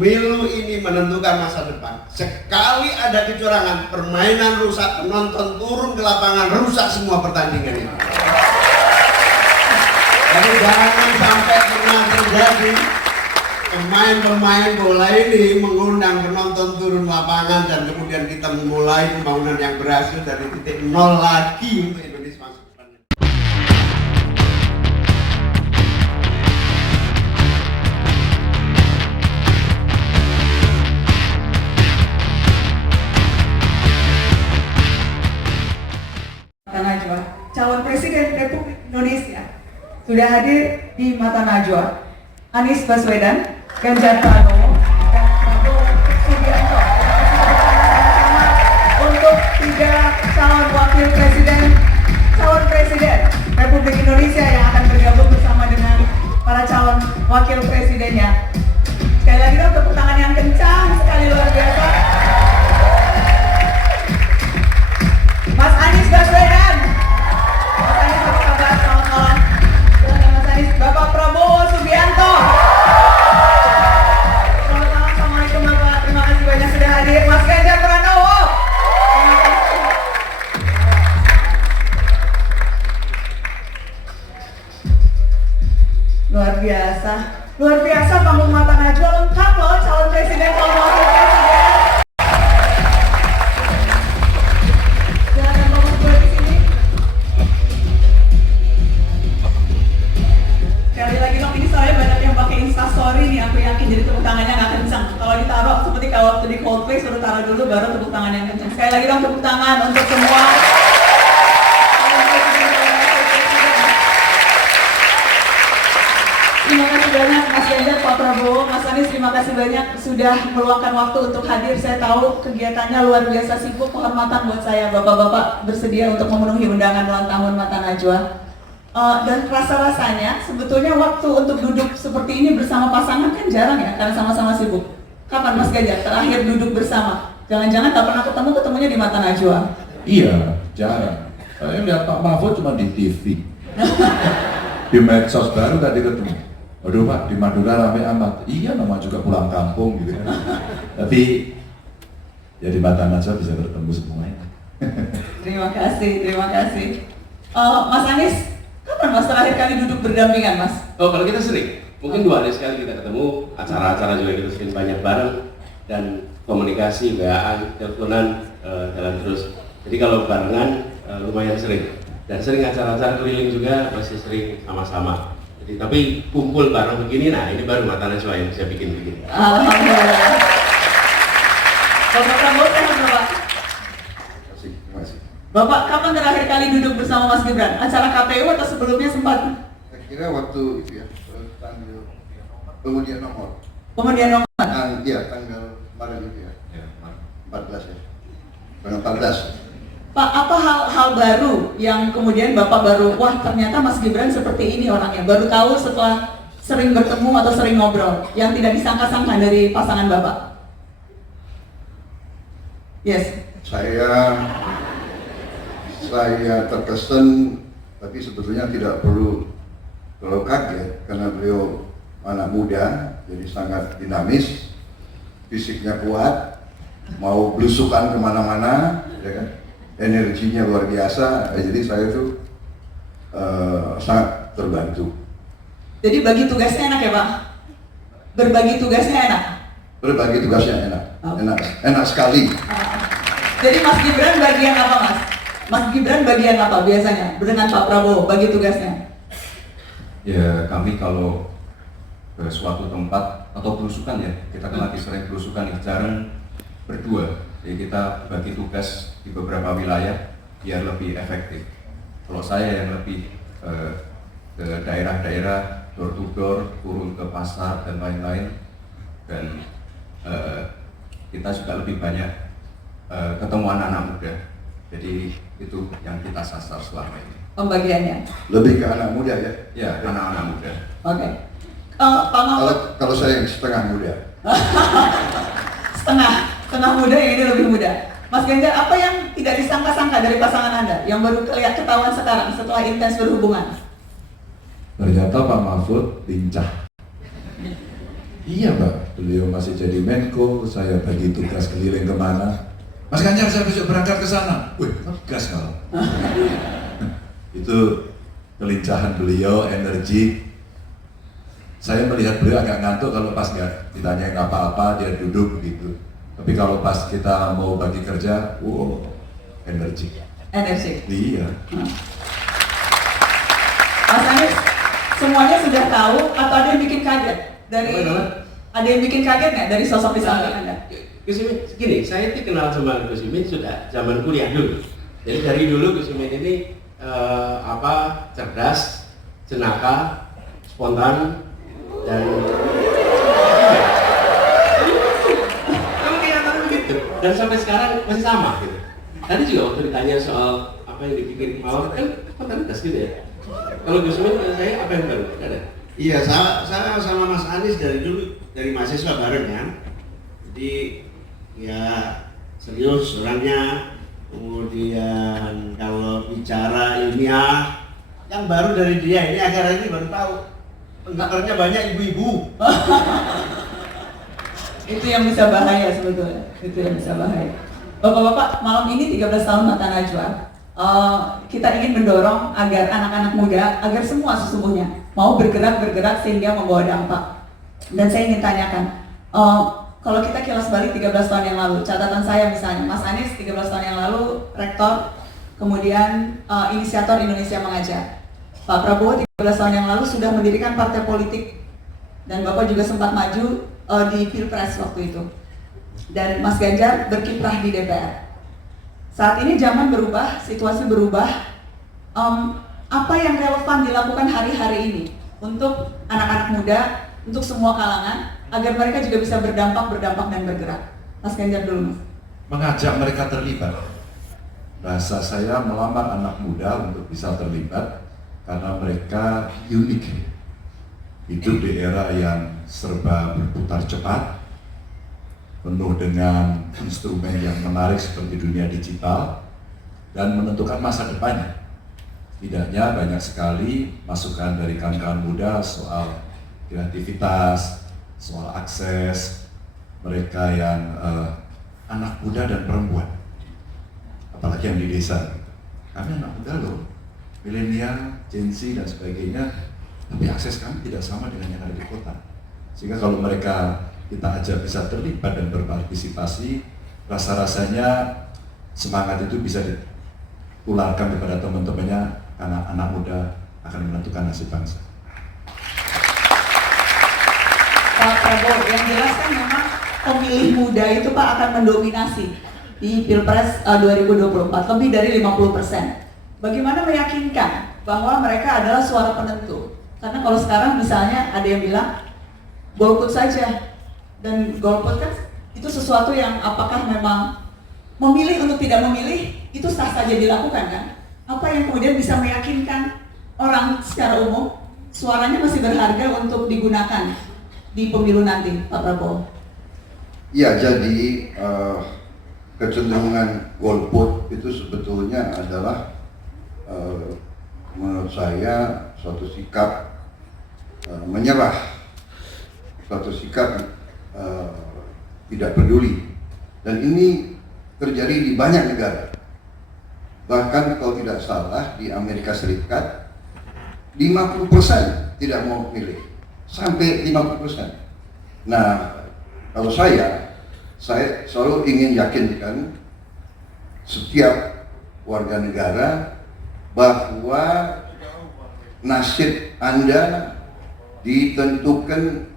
pemilu ini menentukan masa depan. Sekali ada kecurangan, permainan rusak, penonton turun ke lapangan, rusak semua pertandingan ini. Jadi jangan sampai pernah terjadi pemain-pemain bola ini mengundang penonton turun lapangan dan kemudian kita memulai pembangunan yang berhasil dari titik nol lagi untuk Indonesia masa depan. Mata Najwa, calon Presiden Republik Indonesia sudah hadir di Mata Najwa. Anies Baswedan, Ganjar Pranowo, dan Prabowo Subianto. Untuk 3 calon wakil presiden, calon presiden Republik Indonesia yang akan bergabung bersama dengan para calon wakil presidennya. Sekali lagi dong, tepuk tangan yang kencang sekali, luar biasa. Mas Anies Baswedan. Mas Anies, apa kabar? Selamat malam. Silakan Mas Anies. Bapak Prabowo Subianto. Selamat malam. Assalamualaikum Bapak. Terima kasih banyak sudah hadir. Mas Ganjar Pranowo. Terima kasih. Luar biasa. Luar biasa panggung Mata Najwa lengkap loh, calon presiden, calon wakil presiden. Silakan Bapak berdua di sini. Sekali lagi dong, ini soalnya banyak yang pakai instastory nih, aku yakin jadi tepuk tangannya nggak kencang. Kalau ditaruh seperti kalau waktu di Coldplay suruh taruh dulu baru tepuk tangan yang kencang. Sekali lagi dong tepuk tangan untuk semua. Terima kasih banyak Mas Ganjar, Pak Prabowo, Mas Anies, terima kasih banyak sudah meluangkan waktu untuk hadir. Saya tahu kegiatannya luar biasa sibuk, kehormatan buat saya Bapak-bapak bersedia untuk memenuhi undangan ulang tahun Mata Najwa. Dan rasa-rasanya sebetulnya waktu untuk duduk seperti ini bersama pasangan kan jarang ya, karena sama-sama sibuk. Kapan Mas Ganjar terakhir duduk bersama? Jangan-jangan tak pernah ketemunya di Mata Najwa? Iya, jarang. Saya lihat Pak Mahfud cuma di TV. Di medsos baru tadi ketemu. Aduh Pak, di Madura rame amat. Iya, nama juga pulang kampung gitu kan. Tapi ya di Mata Najwa bisa bertemu semuanya. Terima kasih, terima kasih. Mas Anies, kapan Mas terakhir kali duduk berdampingan Mas? Oh, kalau kita sering, mungkin 2 hari sekali kita ketemu, acara-acara juga kita sering banyak bareng, dan komunikasi, WA-an, teleponan, jalan terus. Jadi kalau barengan lumayan sering, dan sering acara-acara keliling juga masih sering sama-sama. Jadi tapi kumpul bareng begini, nah ini baru Mata Najwa yang bisa bikin begini. Alhamdulillah. Bapak Prabowo, sehat Bapak? Terima kasih. Bapak kapan terakhir kali duduk bersama Mas Gibran? Acara KPU atau sebelumnya sempat? Saya kira waktu itu ya, tanggal pengundian nomor. Pengundian nomor? Iya, tanggal kemarin itu ya. 14 ya. Tanggal 14. Pak, apa hal-hal baru yang kemudian Bapak baru, wah ternyata Mas Gibran seperti ini orangnya, baru tahu setelah sering bertemu atau sering ngobrol, yang tidak disangka-sangka dari pasangan Bapak? Yes. Saya terkesan, tapi sebetulnya tidak perlu terlalu kaget karena beliau anak muda, jadi sangat dinamis, fisiknya kuat, mau belusukan kemana-mana, ya kan? Energinya luar biasa, jadi saya itu sangat terbantu. Jadi bagi tugasnya enak ya Pak? Berbagi tugasnya enak? Berbagi tugasnya enak, Oh. enak sekali. Jadi Mas Gibran bagian apa Mas? Mas Gibran bagian apa biasanya dengan Pak Prabowo bagi tugasnya? Ya kami kalau ke suatu tempat atau belusukan ya, kita kan lagi sering belusukan nih, jarang berdua. Jadi kita bagi tugas di beberapa wilayah biar lebih efektif. Kalau saya yang lebih ke daerah-daerah, door to door, turun ke pasar dan lain-lain, dan kita juga lebih banyak ketemu anak-anak muda. Jadi itu yang kita sasar selama ini. Pembagiannya? Lebih ke anak muda ya? Ya, anak-anak muda. Oke. Pak Mahfud? Kalau saya yang setengah muda. Setengah muda, yang ini lebih muda. Mas Ganjar, apa yang tidak disangka-sangka dari pasangan Anda yang baru ketahuan sekarang setelah intens berhubungan? Ternyata Pak Mahfud lincah. Iya Pak, beliau masih jadi Menko, saya bagi tugas keliling kemana. Mas Ganjar saya besok berangkat ke sana. Wih, gas malah. Itu kelincahan beliau, energi. Saya melihat beliau agak ngantuk kalau pas nggak ditanyain apa-apa, dia duduk begitu. Tapi kalau pas kita mau bagi kerja, wow, energi. Energi. Iya. Mas Anies, semuanya sudah tahu atau ada yang bikin kaget? Ada yang bikin kaget nggak dari sosok di samping Anda? Gus Imin, gini, saya itu kenal sama Gus Imin sudah zaman kuliah dulu. Jadi dari dulu Gus Imin ini cerdas, jenaka, spontan, dan emang kelihatan begitu. Dan sampai sekarang masih sama gitu. Tadi juga waktu ditanya soal apa yang dibikin Mawar kan spontanitas gitu ya. Kalau Gus Imin saya apa yang baru? Ada? Iya, saya sama Mas Anies dari dulu, dari mahasiswa bareng kan. Jadi ya serius orangnya, kemudian kalau bicara ilmiah, yang baru dari dia ini akhir-akhir ini baru tahu penggemarnya banyak ibu-ibu. Itu yang bisa bahaya sebetulnya, itu yang bisa bahaya. Bapak-bapak, malam ini 13 tahun Mata Najwa. Kita ingin mendorong agar anak-anak muda, agar semua sesungguhnya mau bergerak sehingga membawa dampak. Dan saya ingin tanyakan, kalau kita kilas balik 13 tahun yang lalu, catatan saya misalnya, Mas Anies 13 tahun yang lalu rektor, kemudian inisiator Indonesia Mengajar. Pak Prabowo 13 tahun yang lalu sudah mendirikan partai politik, dan Bapak juga sempat maju di Pilpres waktu itu. Dan Mas Ganjar berkiprah di DPR. Saat ini zaman berubah, situasi berubah. Apa yang relevan dilakukan hari-hari ini untuk anak-anak muda, untuk semua kalangan, agar mereka juga bisa berdampak dan bergerak? Mas Ganjar dulu, Mas. Mengajak mereka terlibat. Bahasa saya melamar anak muda untuk bisa terlibat karena mereka unik. Hidup di era yang serba berputar cepat, penuh dengan instrumen yang menarik seperti dunia digital, dan menentukan masa depannya. Setidaknya banyak sekali masukan dari kawan-kawan muda soal kreativitas, soal akses, mereka yang anak muda dan perempuan, apalagi yang di desa. Kami anak muda loh, milenial, Gen Z dan sebagainya, tapi akses kami tidak sama dengan yang ada di kota. Sehingga kalau mereka kita ajak bisa terlibat dan berpartisipasi, rasa-rasanya semangat itu bisa ditularkan kepada teman-temannya, karena anak muda akan menentukan nasib bangsa. Pak Prabowo, yang jelas kan memang pemilih muda itu Pak akan mendominasi di Pilpres 2024, lebih dari 50%. Bagaimana meyakinkan bahwa mereka adalah suara penentu? Karena kalau sekarang misalnya ada yang bilang golput saja, dan golput kan itu sesuatu yang apakah memang memilih untuk tidak memilih itu sah saja dilakukan kan? Apa yang kemudian bisa meyakinkan orang secara umum suaranya masih berharga untuk digunakan di pemilu nanti, Pak Prabowo? Ya, jadi kecenderungan golput itu sebetulnya adalah menurut saya suatu sikap menyerah, suatu sikap tidak peduli, dan ini terjadi di banyak negara. Bahkan kalau tidak salah di Amerika Serikat 50% tidak mau pilih, sampai 50%. Nah, kalau saya selalu ingin yakinkan setiap warga negara bahwa nasib Anda ditentukan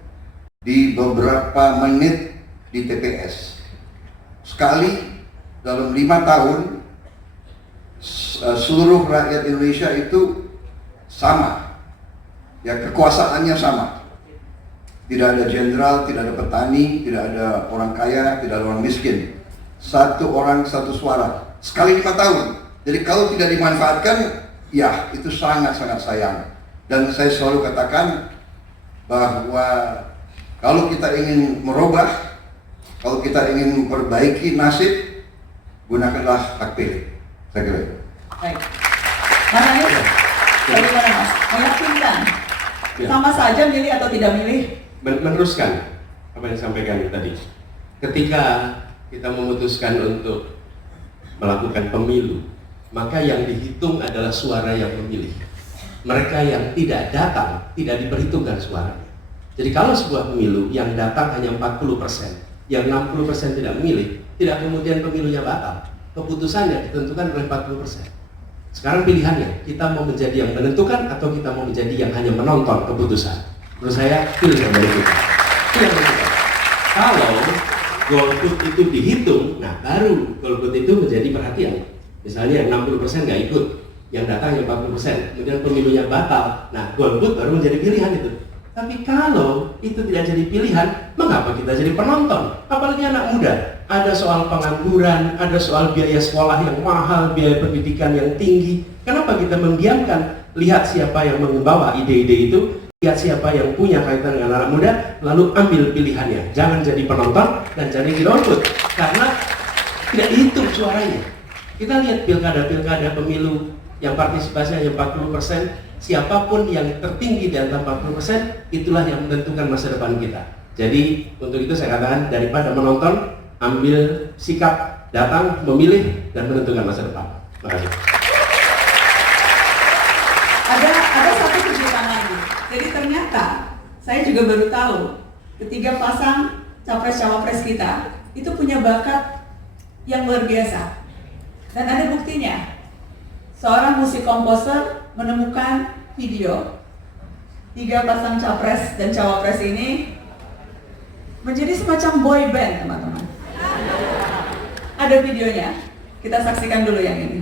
di beberapa menit di TPS. Sekali dalam 5 tahun seluruh rakyat Indonesia itu sama, ya, kekuasaannya sama. Tidak ada jenderal, tidak ada petani, tidak ada orang kaya, tidak ada orang miskin. Satu orang satu suara sekali 5 tahun. Jadi kalau tidak dimanfaatkan, ya itu sangat-sangat sayang. Dan saya selalu katakan bahwa kalau kita ingin merubah, kalau kita ingin memperbaiki nasib, gunakanlah hak pilih. Saya kira itu. Baik. Mas Anies, bagaimana Mas? Meyakinkan? Sama saja milih atau tidak milih? Meneruskan apa yang disampaikan tadi. Ketika kita memutuskan untuk melakukan pemilu, maka yang dihitung adalah suara yang memilih. Mereka yang tidak datang tidak diperhitungkan suaranya. Jadi kalau sebuah pemilu yang datang hanya 40%, yang 60% tidak memilih, tidak kemudian pemilunya batal. Keputusannya ditentukan oleh 40%. Sekarang pilihannya, kita mau menjadi yang menentukan atau kita mau menjadi yang hanya menonton keputusan. Menurut saya, pilih yang menentukan. Pilih yang menentukan. Kalau golput itu dihitung, nah baru golput itu menjadi perhatian. Misalnya 60% nggak ikut, yang datang hanya 40%, kemudian pemilunya batal. Nah, golput baru menjadi pilihan itu. Tapi kalau itu tidak jadi pilihan, mengapa kita jadi penonton? Apalagi anak muda. Ada soal pengangguran, ada soal biaya sekolah yang mahal, biaya pendidikan yang tinggi. Kenapa kita memdiamkan? Lihat siapa yang membawa ide-ide itu, lihat siapa yang punya kaitan dengan anak muda, lalu ambil pilihannya. Jangan jadi penonton dan jadi golput, karena tidak dihitung suaranya. Kita lihat pilkada-pilkada pemilu yang partisipasi hanya 40%, siapapun yang tertinggi di antara 40%, itulah yang menentukan masa depan kita. Jadi untuk itu saya katakan, daripada menonton, ambil sikap, datang, memilih, dan menentukan masa depan. Terima kasih. Ada satu kejutan lagi. Jadi ternyata saya juga baru tahu ketiga pasang capres-cawapres kita itu punya bakat yang luar biasa. Dan ada buktinya. Seorang musik komposer menemukan video 3 pasang capres dan cawapres ini menjadi semacam boy band, teman-teman. Ada videonya, kita saksikan dulu yang ini.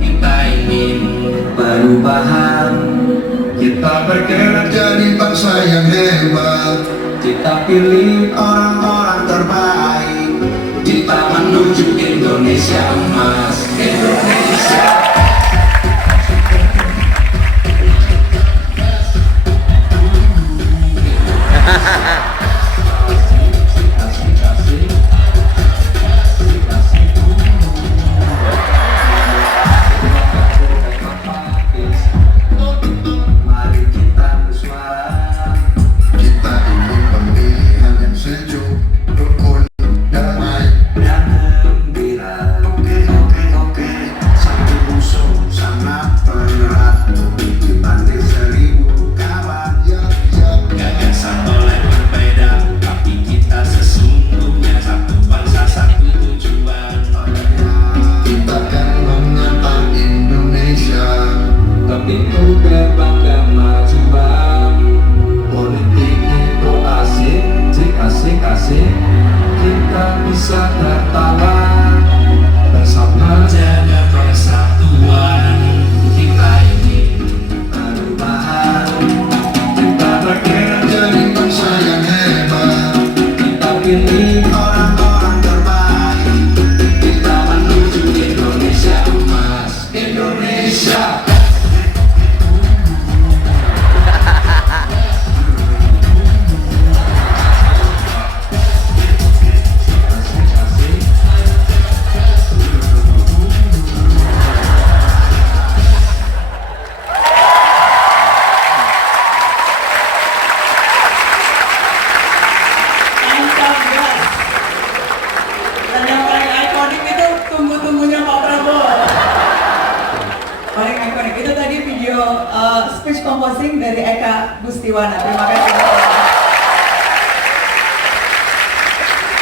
Kita ingin perubahan, Kita bergerak jadi bangsa yang hebat. kita pilih Orang-orang terbaik. kita menuju Indonesia emas. Indonesia. Mari kita bersuara. Kita ingin pemilihan yang sejuk, rukun, damai. Dan gembira. Oke. Satu musuh sangat berat dibanding 1000 kawan. Gagasan boleh berbeda, tapi kita sesungguhnya satu bangsa, satu tujuan. Kita akan menatap Indonesia. Kepintu gerbang kemajuan. Politik itu asik, cik asik-asik. Kita bisa tertawa bersama, jaga persatuan. Kita ingin perubahan, kita bergerak Jadi bangsa yang hebat. kita pilih Orang-orang terbaik. kita menuju Indonesia emas. Indonesia. Mantap, guys. Dan yang paling ikonik itu tunggu-tunggunya Pak Prabowo. Paling ikonik itu tadi video speech composing dari Eka Gustiwana. Terima kasih.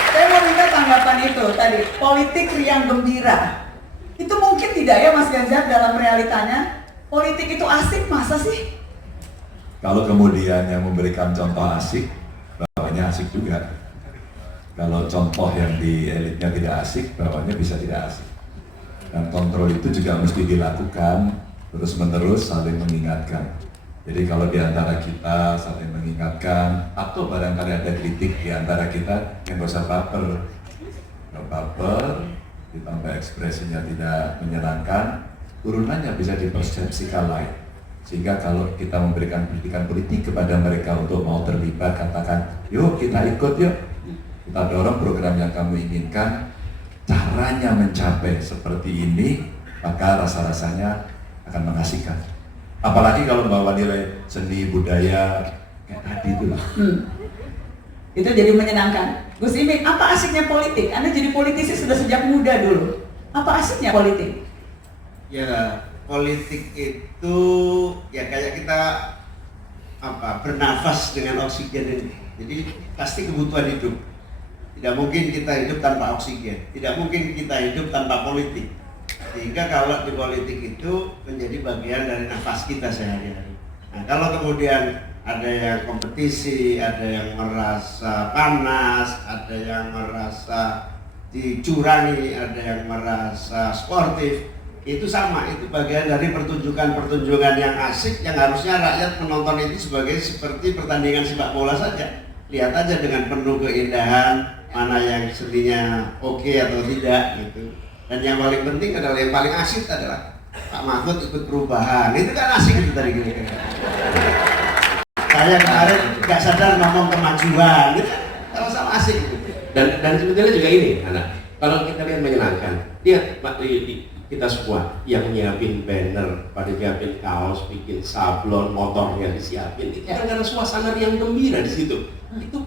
Saya mau minta tanggapan itu tadi, politik riang gembira. Itu mungkin tidak ya Mas Ganjar dalam realitanya? Politik itu asik masa sih? Kalau kemudian yang memberikan contoh asik, bawahnya asik juga. Kalau contoh yang di elitnya tidak asik, bawahnya bisa tidak asik. Dan kontrol itu juga mesti dilakukan terus-menerus, saling mengingatkan. Jadi kalau di antara kita saling mengingatkan, atau barangkali ada kritik di antara kita, yang gak usah baper. Gak baper, ditambah ekspresinya tidak menyenangkan, turunannya bisa dipersepsikan lain. Sehingga kalau kita memberikan pendidikan politik kepada mereka untuk mau terlibat, katakan, yuk kita ikut yuk, kita dorong program yang kamu inginkan, caranya mencapai seperti ini, maka rasa-rasanya akan mengasihkan. Apalagi kalau bawa nilai seni budaya kayak tadi itu loh. Itu jadi menyenangkan. Gus Imin, apa asiknya politik? Anda jadi politisi sudah sejak muda dulu. Apa asiknya politik? Ya, politik itu ya kayak kita bernafas dengan oksigen ini. Jadi pasti kebutuhan hidup. Tidak mungkin kita hidup tanpa oksigen. Tidak mungkin kita hidup tanpa politik. Sehingga kalau di politik itu menjadi bagian dari nafas kita sehari-hari. Nah, kalau kemudian ada yang kompetisi, ada yang merasa panas, ada yang merasa dicurangi, ada yang merasa sportif, itu sama, itu bagian dari pertunjukan-pertunjukan yang asik yang harusnya rakyat menonton itu seperti pertandingan sepak bola saja. Lihat aja dengan penuh keindahan, mana yang seninya oke atau tidak gitu. Dan yang paling penting adalah, yang paling asik adalah Pak Mahfud ikut perubahan. Itu kan asik itu tadi kira-kira. Saya kemarin nggak sadar ngomong kemajuan, gitu. Kalau sama asik gitu. Dan sebetulnya juga ini, anak. Kalau kita lihat menyenangkan, lihat kita semua yang nyiapin banner, pada nyiapin kaos, bikin sablon, motornya disiapin. Itu karena suasana yang gembira di situ. Itu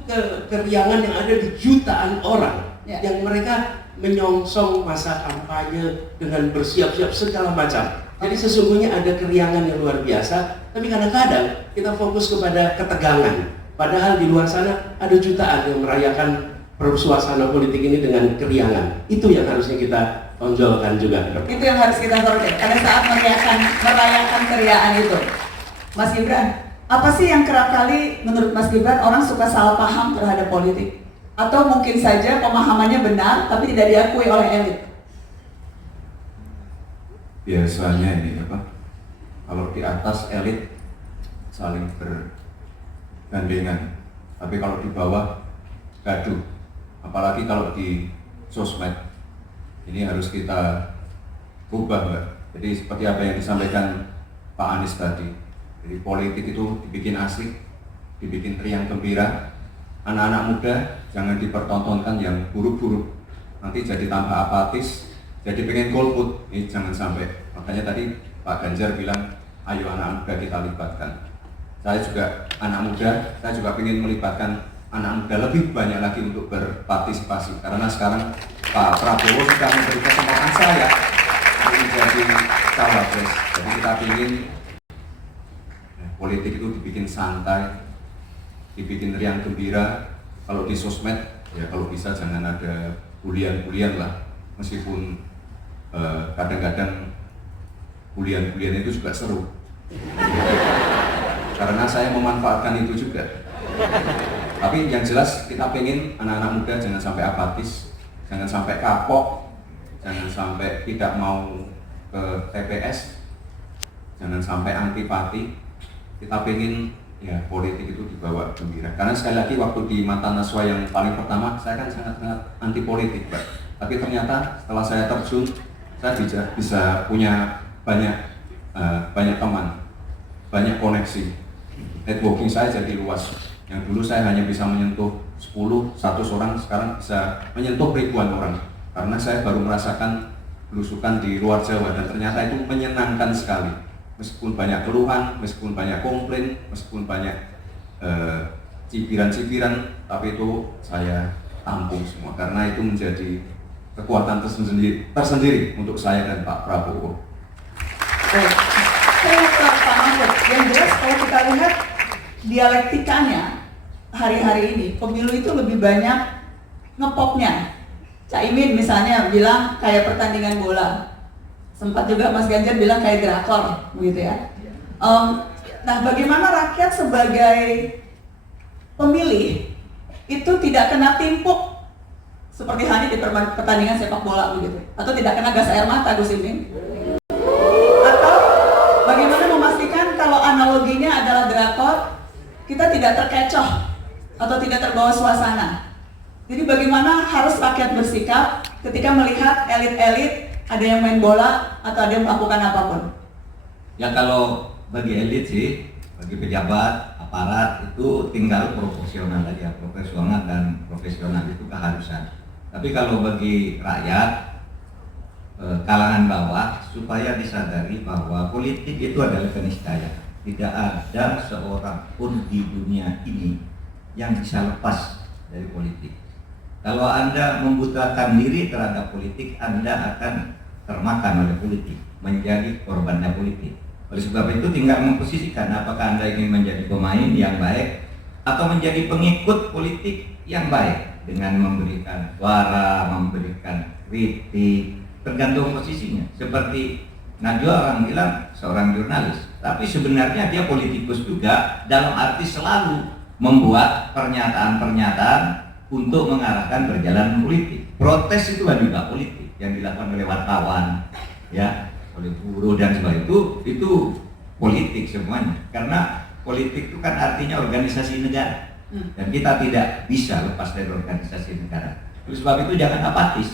keriangan yang ada di jutaan orang yang mereka menyongsong masa kampanye dengan bersiap-siap segala macam. Jadi sesungguhnya ada keriangan yang luar biasa, tapi kadang-kadang kita fokus kepada ketegangan. Padahal di luar sana ada jutaan yang merayakan suasana politik ini dengan keriangan. Itu yang harusnya kita tonjolkan juga. Itu yang harus kita soroti pada saat merayakan keriaan itu. Mas Gibran, apa sih yang kerap kali menurut Mas Gibran orang suka salah paham terhadap politik? Atau mungkin saja pemahamannya benar tapi tidak diakui oleh elit? Biasanya ini kalau di atas elit saling bergandengan, tapi kalau di bawah gaduh. Apalagi kalau di sosmed, ini harus kita ubah, Mbak. Jadi seperti apa yang disampaikan Pak Anies tadi, jadi politik itu dibikin asik, dibikin riang gembira. Anak-anak muda jangan dipertontonkan yang buruk-buruk, nanti jadi tambah apatis, jadi pengen golput. Ini jangan sampai. Makanya tadi Pak Ganjar bilang, ayo anak muda kita libatkan. Saya juga anak muda, saya juga ingin melibatkan anak muda lebih banyak lagi untuk berpartisipasi. Karena sekarang Pak Prabowo sudah memberi kesempatan saya untuk menjadi cawapres. Jadi kita ingin politik itu dibikin santai, dibikin riang gembira. Kalau di sosmed, ya kalau bisa jangan ada bulian-bulian lah. Meskipun kadang-kadang bulian-bulian itu juga seru. Karena saya memanfaatkan itu juga. Tapi yang jelas kita pengen anak-anak muda jangan sampai apatis, jangan sampai kapok, jangan sampai tidak mau ke TPS, jangan sampai antipati. Kita pengen ya politik itu dibawa gembira. Karena sekali lagi waktu di Mata Naswa yang paling pertama, saya kan sangat-sangat anti politik, Pak. Tapi ternyata setelah saya terjun, saya bisa punya banyak teman, banyak koneksi. Networking saya jadi luas. Yang dulu saya hanya bisa menyentuh 100 orang, sekarang bisa menyentuh ribuan orang. Karena saya baru merasakan belusukan di luar Jawa dan ternyata itu menyenangkan sekali. Meskipun banyak keluhan, meskipun banyak komplain, meskipun banyak cibiran-cibiran, tapi itu saya tampung semua karena itu menjadi kekuatan tersendiri untuk saya dan Pak Prabowo. Baik, saya ke Pak Mahfud. Yang jelas kalau kita lihat dialektikanya hari-hari ini, pemilu itu lebih banyak ngepopnya. Caimin misalnya bilang kayak pertandingan bola. Sempat juga Mas Ganjar bilang kayak drakor, begitu ya. Nah, bagaimana rakyat sebagai pemilih itu tidak kena timpuk seperti hanya di pertandingan sepak bola begitu, atau tidak kena gas air mata, Gus Imin? Atau bagaimana memastikan kalau analoginya adalah drakor, kita tidak terkecoh atau tidak terbawa suasana? Jadi bagaimana harus rakyat bersikap ketika melihat elit-elit ada yang main bola atau ada yang melakukan apapun? Ya kalau bagi elit sih, bagi pejabat, aparat itu tinggal proporsional aja, profesional dan profesional itu keharusan. Tapi kalau bagi rakyat, kalangan bawah supaya disadari bahwa politik itu adalah keniscayaan. Tidak ada seorang pun di dunia ini yang bisa lepas dari politik. Kalau Anda membutakan diri terhadap politik, Anda akan termakan oleh politik, menjadi korbannya politik. Oleh sebab itu tinggal memposisikan apakah Anda ingin menjadi pemain yang baik atau menjadi pengikut politik yang baik dengan memberikan suara, memberikan kritik, tergantung posisinya. Seperti Najwa orang bilang seorang jurnalis, tapi sebenarnya dia politikus juga dalam arti selalu membuat pernyataan-pernyataan untuk mengarahkan perjalanan politik. Protes itu kan juga politik yang dilakukan oleh wartawan, ya, oleh buruh dan sebagainya itu politik semuanya. Karena politik itu kan artinya organisasi negara dan kita tidak bisa lepas dari organisasi negara. Oleh sebab itu jangan apatis,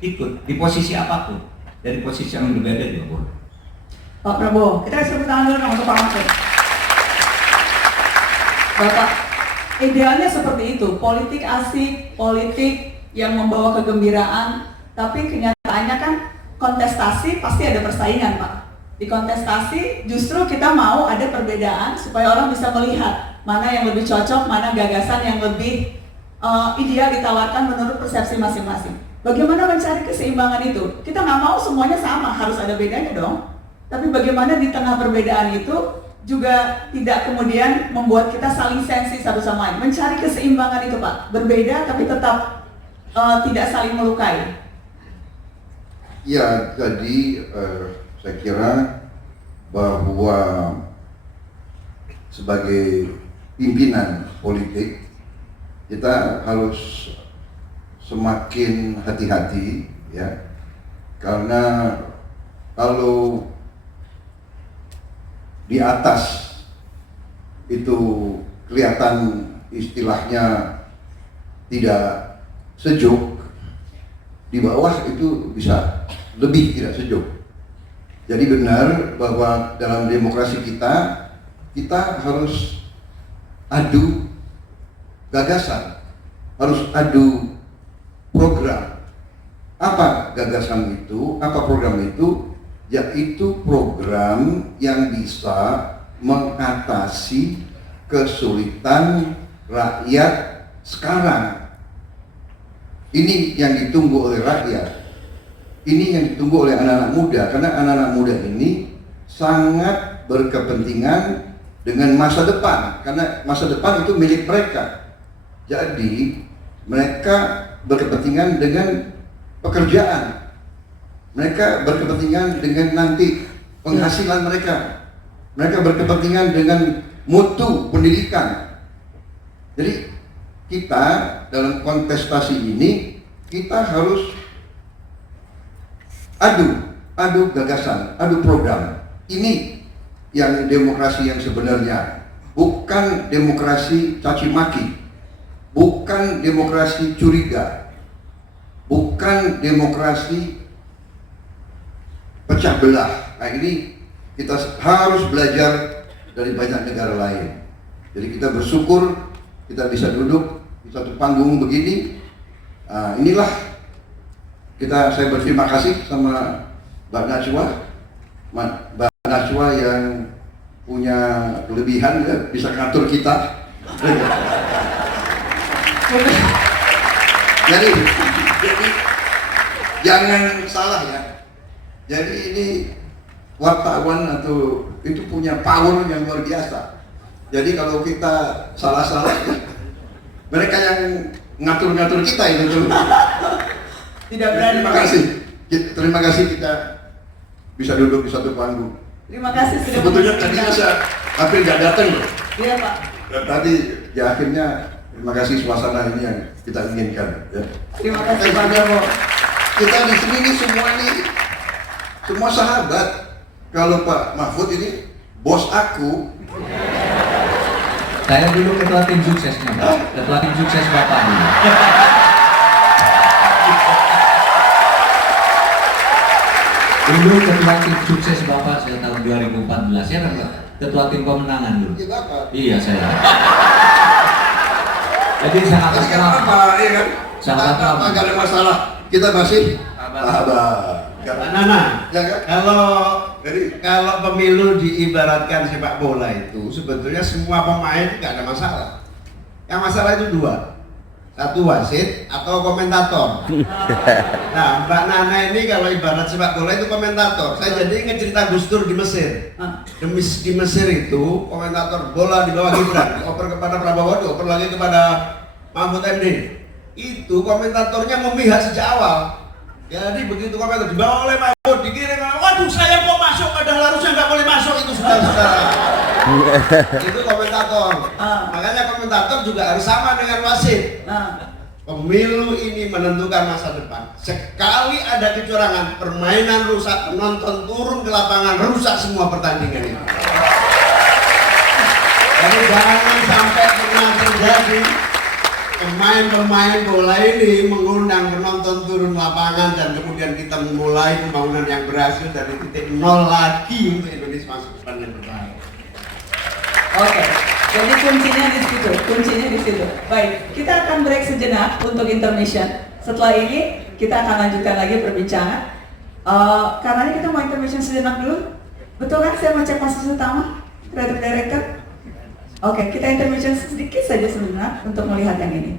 ikut di posisi apapun, dari posisi yang berbeda juga boleh. Pak Prabowo, kita kasih tepuk tangan dulu dong untuk Pak Mahfud. Bapak, idealnya seperti itu, politik asik, politik yang membawa kegembiraan, tapi kenyataannya kan kontestasi pasti ada persaingan, Pak. Di kontestasi justru kita mau ada perbedaan supaya orang bisa melihat mana yang lebih cocok, mana gagasan yang lebih ideal ditawarkan menurut persepsi masing-masing. Bagaimana mencari keseimbangan itu? Kita nggak mau semuanya sama, harus ada bedanya dong. Tapi bagaimana di tengah perbedaan itu juga tidak kemudian membuat kita saling sensi satu sama lain. Mencari keseimbangan itu, Pak. Berbeda tapi tetap tidak saling melukai. Ya, jadi saya kira bahwa sebagai pimpinan politik kita harus semakin hati-hati, ya, karena kalau di atas itu kelihatan istilahnya tidak sejuk, di bawah itu bisa lebih tidak sejuk. Jadi benar bahwa dalam demokrasi kita harus adu gagasan, harus adu program. Apa gagasan itu? Apa program itu? Yaitu program yang bisa mengatasi kesulitan rakyat sekarang. Ini yang ditunggu oleh rakyat. Ini yang ditunggu oleh anak-anak muda, karena anak-anak muda ini sangat berkepentingan dengan masa depan, karena masa depan itu milik mereka. Jadi mereka berkepentingan dengan pekerjaan, mereka berkepentingan dengan nanti penghasilan mereka, mereka berkepentingan dengan mutu pendidikan. Jadi kita dalam kontestasi ini kita harus adu gagasan, adu program. Ini yang demokrasi yang sebenarnya, bukan demokrasi caci maki, bukan demokrasi curiga, bukan demokrasi pecah belah. Nah, ini kita harus belajar dari banyak negara lain. Jadi kita bersyukur kita bisa duduk di satu panggung begini. Inilah saya berterima kasih sama Mbak Najwa yang punya kelebihan, ya, bisa ngatur kita. Jadi jangan salah ya. Jadi ini wartawan atau itu punya power yang luar biasa. Jadi kalau kita salah-salah, mereka yang ngatur-ngatur kita itu. Tidak berani. Terima kasih kita bisa duduk di satu panggung. Terima kasih sudah. Sebetulnya tadi hampir nggak datang loh. Iya, Pak. Dan tadi ya akhirnya terima kasih suasana ini yang kita inginkan. Ya. Terima kasih Pak Prabowo. Kita di sini nih semua sahabat. Kalau Pak Mahfud ini bos aku. Saya dulu ketua tim suksesnya, Pak. Ketua tim sukses Bapak dulu. Dulu ketua tim sukses Bapak saya tahun 2014 ya kan Pak? Ketua tim pemenangan dulu. Iya Bapak. Iya saya. Jadi sangat apa ya kan? sangat nggak ada masalah. Kita masih sahabat. Mbak Nana, Ya kan? kalau pemilu diibaratkan sepak bola itu sebetulnya semua pemain nggak ada masalah. Yang masalah itu dua, satu wasit atau komentator. Nah, Mbak Nana ini kalau ibarat sepak bola itu komentator. Saya jadi ingat cerita Gus Dur di Mesir. Di Mesir itu komentator bola di bawah Gibran, dioper kepada Prabowo, dioper lagi kepada Mahfud MD. Itu komentatornya memihak sejak awal. Jadi begitu komentar dibawa oleh Mahfud, dikirim, waduh saya kok masuk, padahal harusnya nggak boleh masuk, itu saudara-saudara. Itu komentator. Makanya komentator juga harus sama dengan wasit. Pemilu ini menentukan masa depan. Sekali ada kecurangan, permainan rusak, penonton turun ke lapangan, rusak semua pertandingan ini. Jadi jangan sampai pernah terjadi pemain-pemain bola ini mengundang penonton turun lapangan dan kemudian kita memulai pembangunan yang berhasil dari titik nol lagi untuk Indonesia masa depan yang berbahaya. Oke, jadi kuncinya di situ. Baik, kita akan break sejenak untuk intermission. Setelah ini kita akan lanjutkan lagi perbincangan. Karena kita mau intermission sejenak dulu. Betul kan? Saya mau cek kasus utama, Creative Director. Oke, kita intermission sedikit saja sebentar untuk melihat yang ini.